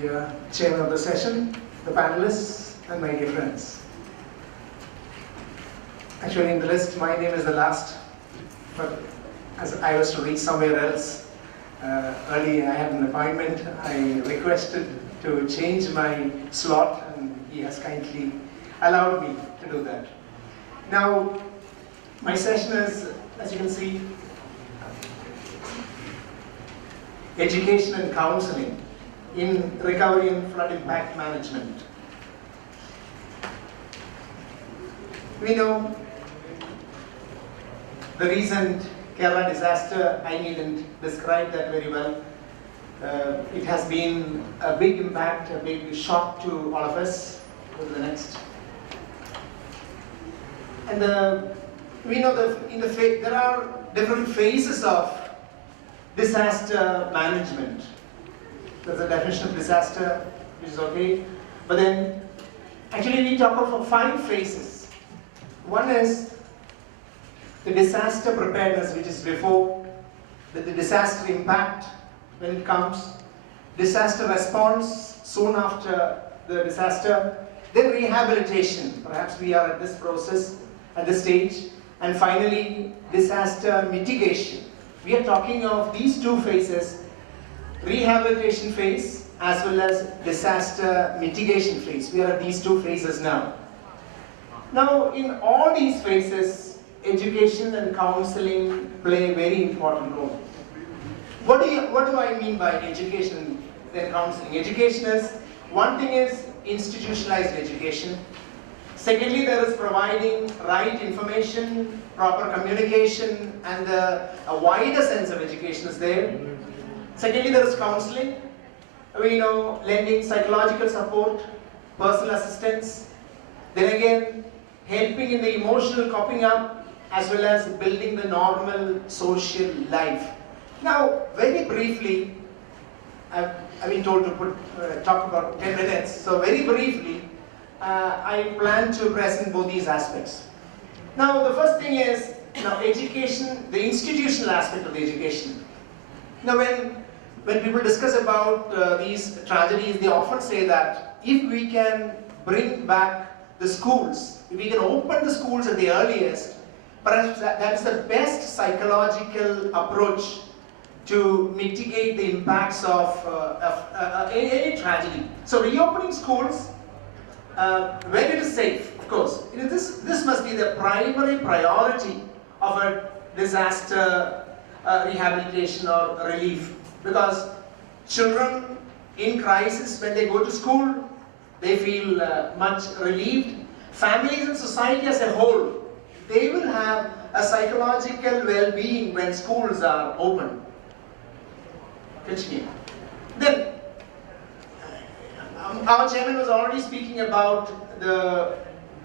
dear chairman of the session, the panelists, and my dear friends. Actually, in the list, my name is the last, but as I was to reach somewhere else, early I had an appointment. I requested to change my slot, and he has kindly allowed me to do that. Now, my session is, as you can see, education and counseling in recovery and flood impact management. We know the recent Kerala disaster, I needn't describe that very well. It has been a big impact, a big shock to all of us. Go to the next. And we know that there are different phases of disaster management. There's a definition of disaster, which is okay. But then, actually we talk of 5 phases. One is the disaster preparedness, which is before, the disaster impact when it comes, disaster response soon after the disaster, then rehabilitation. Perhaps we are at this process, at this stage, and finally disaster mitigation. We are talking of these 2 phases, rehabilitation phase as well as disaster mitigation phase. We are at these 2 phases now. Now, in all these phases, education and counseling play a very important role. What do I mean by education and counseling? Education is, one thing is institutionalized education. Secondly, there is providing right information, proper communication, and a wider sense of education is there. Secondly, there is counseling. We know lending psychological support, personal assistance. Then again, helping in the emotional coping up, as well as building the normal social life. Now, very briefly, I've been told to talk about 10 minutes. So very briefly, I plan to present both these aspects. Now, the first thing is education, the institutional aspect of the education. Now, when people discuss about these tragedies, they often say that if we can bring back the schools, if we can open the schools at the earliest, perhaps that is the best psychological approach to mitigate the impacts of any tragedy. So reopening schools, when it is safe, of course, this must be the primary priority of a disaster rehabilitation or relief. Because children in crisis, when they go to school, they feel much relieved. Families and society as a whole, they will have a psychological well-being when schools are open. Continue. Then, our chairman was already speaking about the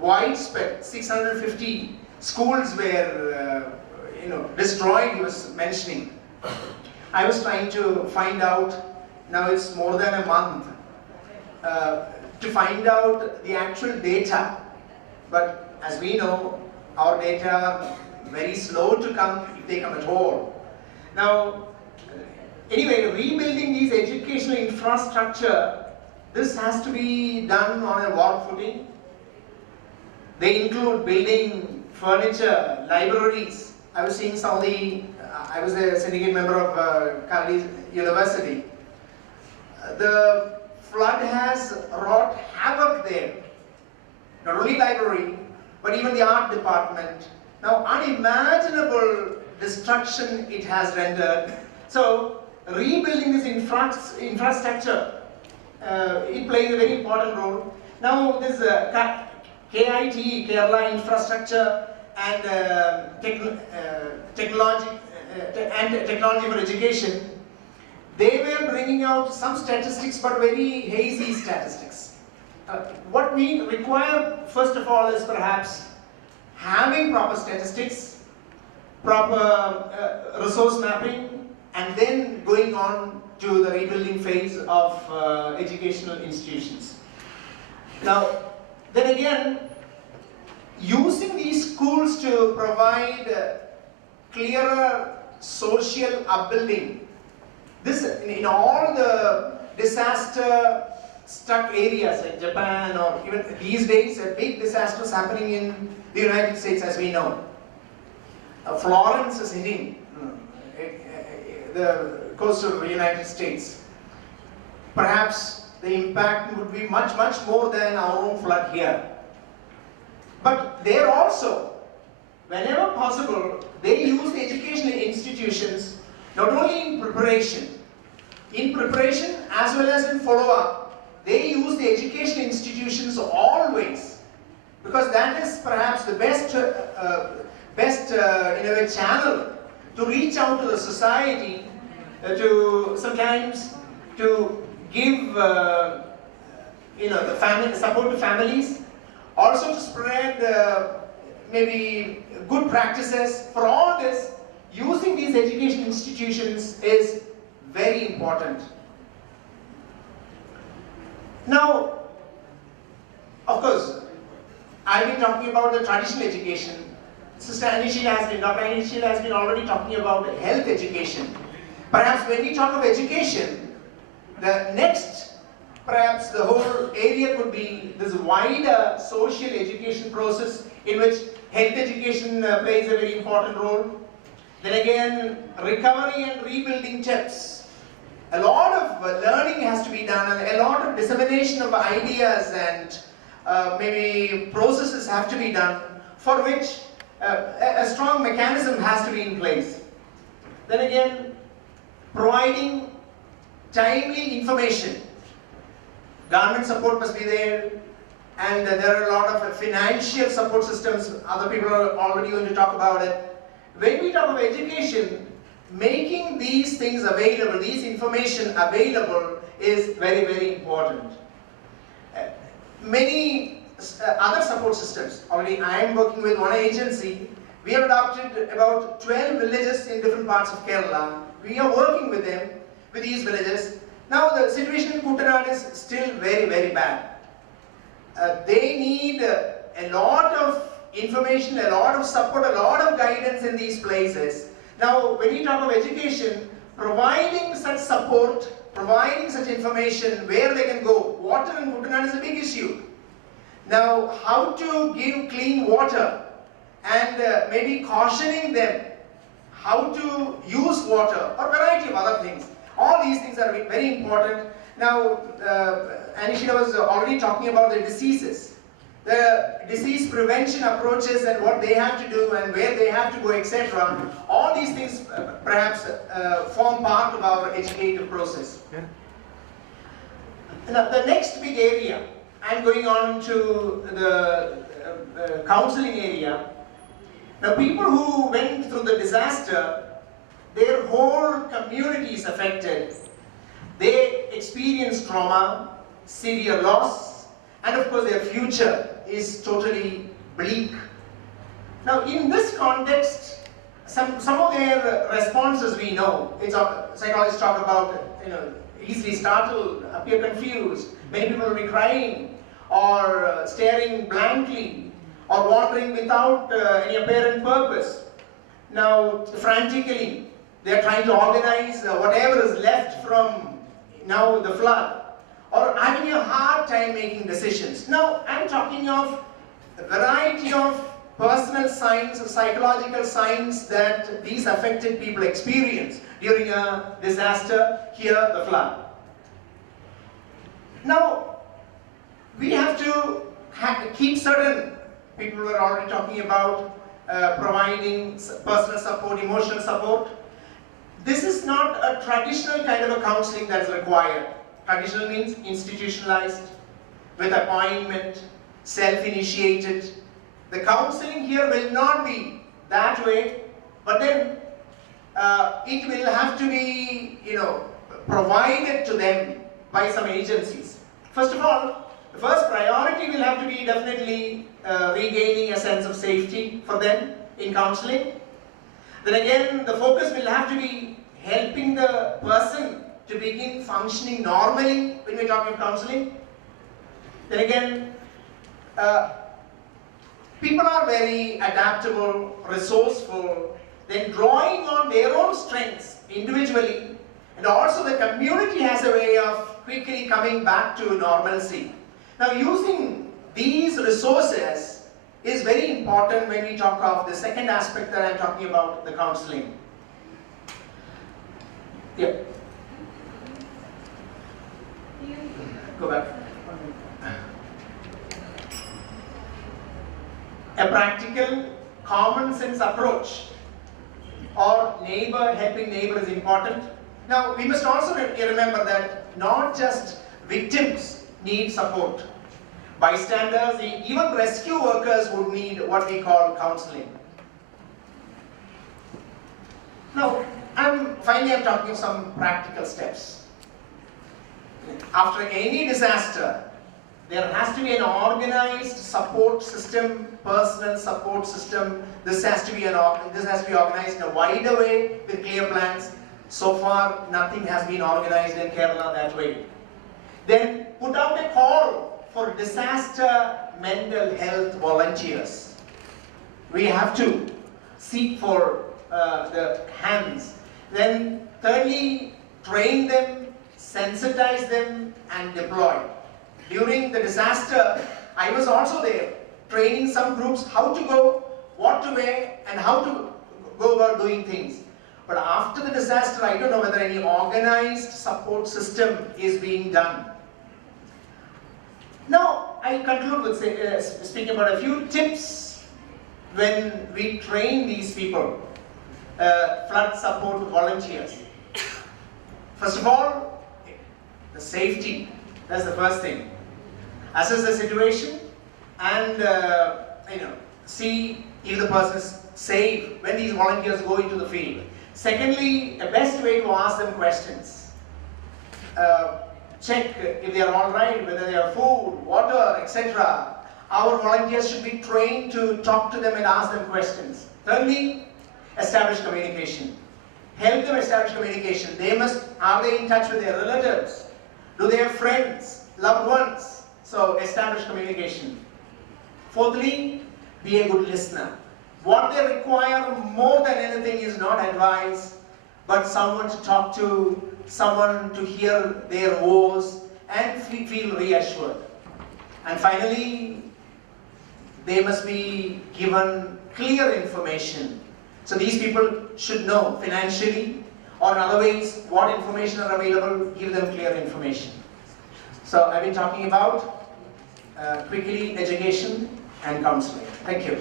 widespread 650 schools were destroyed, he was mentioning. I was trying to find out, now it's more than a month, to find out the actual data. But as we know, our data are very slow to come, if they come at all. Now, anyway, rebuilding these educational infrastructure, this has to be done on a war footing. They include building furniture, libraries. I was seeing some of the, I was a syndicate member of Cardiff University. The flood has wrought havoc there. Not only library, but even the art department. Now, unimaginable destruction it has rendered. So, rebuilding this infrastructure, it plays a very important role. Now, this KIT, Kerala Infrastructure and Technology for Education, they were bringing out some statistics, but very hazy statistics. What we require, first of all, is perhaps having proper statistics, proper resource mapping, and then going on to the rebuilding phase of educational institutions. Now, then again, using these schools to provide clearer social upbuilding. This, in all the disaster stuck areas like Japan, or even these days big disasters happening in the United States, as we know. Florence is hitting the coast of the United States. Perhaps the impact would be much, much more than our own flood here. But there also, whenever possible, they use the educational institutions not only in preparation as well as in follow-up. They use the educational institutions always, because that is perhaps the best in a way channel to reach out to the society, to sometimes to give the family support to families, also to spread maybe good practices. For all this, using these education institutions is very important. Now, of course, I've been talking about the traditional education. Dr. Anishil has been already talking about health education. Perhaps when we talk of education, the next, perhaps the whole area could be this wider social education process in which health education plays a very important role. Then again, recovery and rebuilding tips. A lot of learning has to be done, and a lot of dissemination of ideas and maybe processes have to be done, for which a strong mechanism has to be in place. Then again, providing timely information. Government support must be there, and there are a lot of financial support systems. Other people are already going to talk about it. When we talk of education, making these things available, these information available, is very, very important. Many other support systems. Already I am working with one agency. We have adopted about 12 villages in different parts of Kerala. We are working with them, with these villages. Now the situation in Kuttanad is still very, very bad. They need a lot of information, a lot of support, a lot of guidance in these places. Now, when we talk of education, providing such support, providing such information, where they can go. Water in Kuttanad is a big issue. Now, how to give clean water, and maybe cautioning them how to use water, or a variety of other things. All these things are very important. Now, Anishita was already talking about the diseases, the disease prevention approaches and what they have to do and where they have to go, etc. All these things perhaps form part of our educative process. Yeah. Now, the next big area, I'm going on to the counseling area. Now, people who went through the disaster, their whole community is affected. They experience trauma, severe loss, and of course their future is totally bleak. Now, in this context, some of their responses we know. Psychologists talk about, easily startled, appear confused. Many people will be crying, or staring blankly, or wandering without any apparent purpose. Now, frantically, they are trying to organize whatever is left from now the flood, or having a hard time making decisions. Now, I'm talking of a variety of personal signs, psychological signs that these affected people experience during a disaster, here the flood. Now, we have to keep certain, people were already talking about providing personal support, emotional support. This is not a traditional kind of a counseling that is required. Traditional means institutionalized, with appointment, self-initiated. The counseling here will not be that way, but then it will have to be, provided to them by some agencies. First of all, the first priority will have to be definitely regaining a sense of safety for them in counseling. Then again, the focus will have to be helping the person to begin functioning normally when we're talking of counseling. Then again, people are very adaptable, resourceful, then drawing on their own strengths individually, and also the community has a way of quickly coming back to normalcy. Now, using these resources is very important when we talk of the second aspect that I'm talking about, the counseling. Yeah. Go back. A practical, common sense approach or helping neighbor is important. Now, we must also remember that not just victims need support. Bystanders, even rescue workers would need what we call counseling. Now, finally I'm talking of some practical steps. After any disaster, there has to be an organized support system, personal support system. This has to be organized in a wider way with clear plans. So far, nothing has been organized in Kerala that way. Then put out a call for disaster mental health volunteers. We have to seek for the hands. Then thirdly, train them, sensitize them, and deploy. During the disaster, I was also there, training some groups how to go, what to wear, and how to go about doing things. But after the disaster, I don't know whether any organized support system is being done. Now, I conclude with speaking about a few tips when we train these people, flood support volunteers. First of all, the safety. That's the first thing. Assess the situation and see if the person is safe when these volunteers go into the field. Secondly, the best way to ask them questions. Check if they are all right, whether they have food, water, etc. Our volunteers should be trained to talk to them and ask them questions. Thirdly, establish communication. Help them establish communication. Are they in touch with their relatives? Do they have friends, loved ones? So establish communication. Fourthly, be a good listener. What they require more than anything is not advice, but someone to talk to, someone to hear their woes and feel reassured. And finally, they must be given clear information. So these people should know financially or in other ways what information are available, give them clear information. So I've been talking about quickly education and counseling. Thank you.